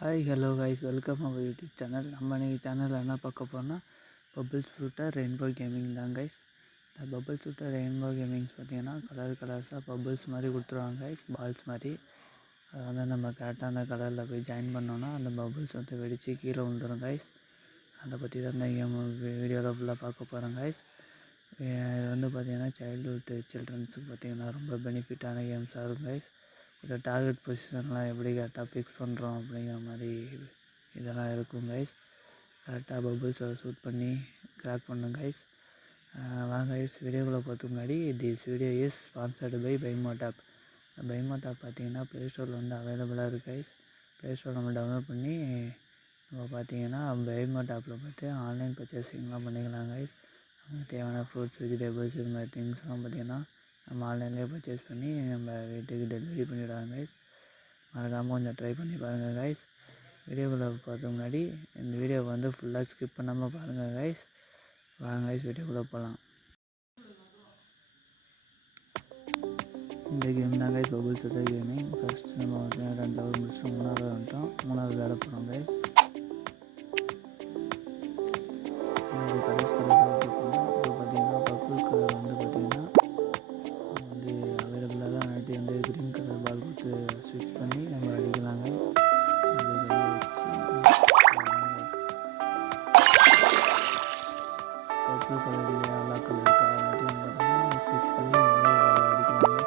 Hi hello guys, welcome our YouTube channel. நம்ம இன்றைக்கி சேனலில் என்ன பார்க்க போகிறோம்னா பபிள்ஸ் ஷூட்டர் ரெயின்போ கேமிங் தான் கைஸ். இந்த பபிள் ஷூட்டர் ரெயின்போ கேமிங்ஸ் பார்த்திங்கன்னா கலர்ஸாக பபிள்ஸ் மாதிரி கொடுத்துருவாங்க கைஸ், பால்ஸ் மாதிரி. அதை வந்து நம்ம கரெக்டாக அந்த கலரில் போய் ஜாயின் பண்ணோன்னா அந்த பபிள்ஸ் வந்து வெடித்து கீழே விழுந்துடும் கைஸ். அதை பற்றி தான் இந்த கேம் வீடியோவில் ஃபுல்லாக பார்க்க போகிறோம் கைஸ். இது வந்து பார்த்திங்கன்னா சில்ட்ரன்ஸுக்கு பார்த்திங்கன்னா ரொம்ப பெனிஃபிட்டான கேம்ஸாக இருக்கும் கைஸ். கொஞ்சம் டார்கெட் பொசிஷன்லாம் எப்படி கரெக்டாக ஃபிக்ஸ் பண்ணுறோம் அப்படிங்கிற மாதிரி இதெல்லாம் இருக்கும் கைஸ். கரெக்டாக பபிள்ஸை ஷூட் பண்ணி கிராக் பண்ணும் கைஸ். வாங்க கைஸ், வீடியோக்குள்ளே போகிறதுக்கு முன்னாடி this video is sponsored by பைமோடாப். பைமோடாப் பார்த்திங்கன்னா ப்ளே ஸ்டோரில் வந்து அவைலபிளாக இருக்குது கைஸ். ப்ளே ஸ்டோர் நம்ம டவுன்லோட் பண்ணி நம்ம பார்த்திங்கன்னா பைமோடாப்பில் பார்த்து ஆன்லைன் பர்ச்சேசிங்லாம் பண்ணிக்கலாம் கைஸ். நமக்கு தேவையான ஃப்ரூட்ஸ், வெஜிடபிள்ஸ் இது மாதிரி திங்ஸ்லாம் பார்த்திங்கன்னா நம்ம ஆன்லைன்லேயே பர்ச்சேஸ் பண்ணி நம்ம வீட்டுக்கு டெலிவரி பண்ணிவிடுவாங்க கைஸ். மறக்காமல் கொஞ்சம் ட்ரை பண்ணி பாருங்கள் கைஸ். வீடியோக்குள்ளே பார்த்துக்கு முன்னாடி இந்த வீடியோவை வந்து ஃபுல்லாக ஸ்கிப் பண்ணாமல் பாருங்கள் கைஸ். வாங்க கைஸ், வீடியோக்குள்ளே போகலாம். இந்த கேம் தான் guys bubble shooter gaming. First நம்ம வந்து 2வது முடிச்சு 3வது வந்துட்டோம். 3வது வேலை போகிறோம் கைஸ். கடைசியாக விட்டுருக்கோம். இப்போ பார்த்திங்கன்னா பர்பிள் கலர் வந்து பார்த்திங்கன்னா வந்து அவைலபிளாக தான் ஆகிட்டு வந்து க்ரீன் கலர் பால் கொடுத்து ஸ்விட்ச் பண்ணி நம்ம அடிக்கலாங்க. அப்படி கையை வச்சு பர்பிள் கலர் இல்லையா எல்லா கலர் இருக்கா மட்டும் பார்த்தீங்கன்னா ஸ்விட்ச் பண்ணி நிறைய பால் அடிக்கலாங்க.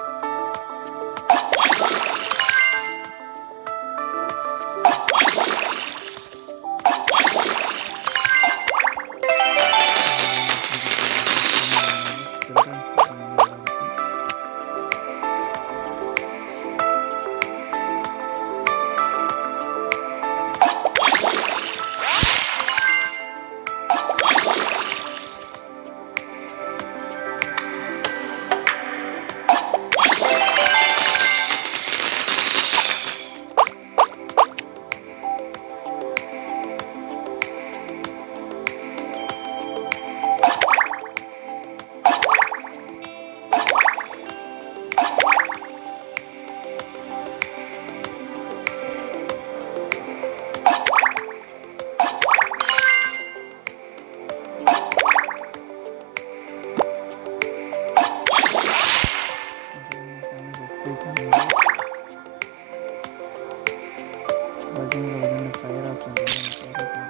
பட்டிங்கில் வந்து இந்த ஃபயர் ஆப்ஷன் ஃபயர் ஆப்ஷன்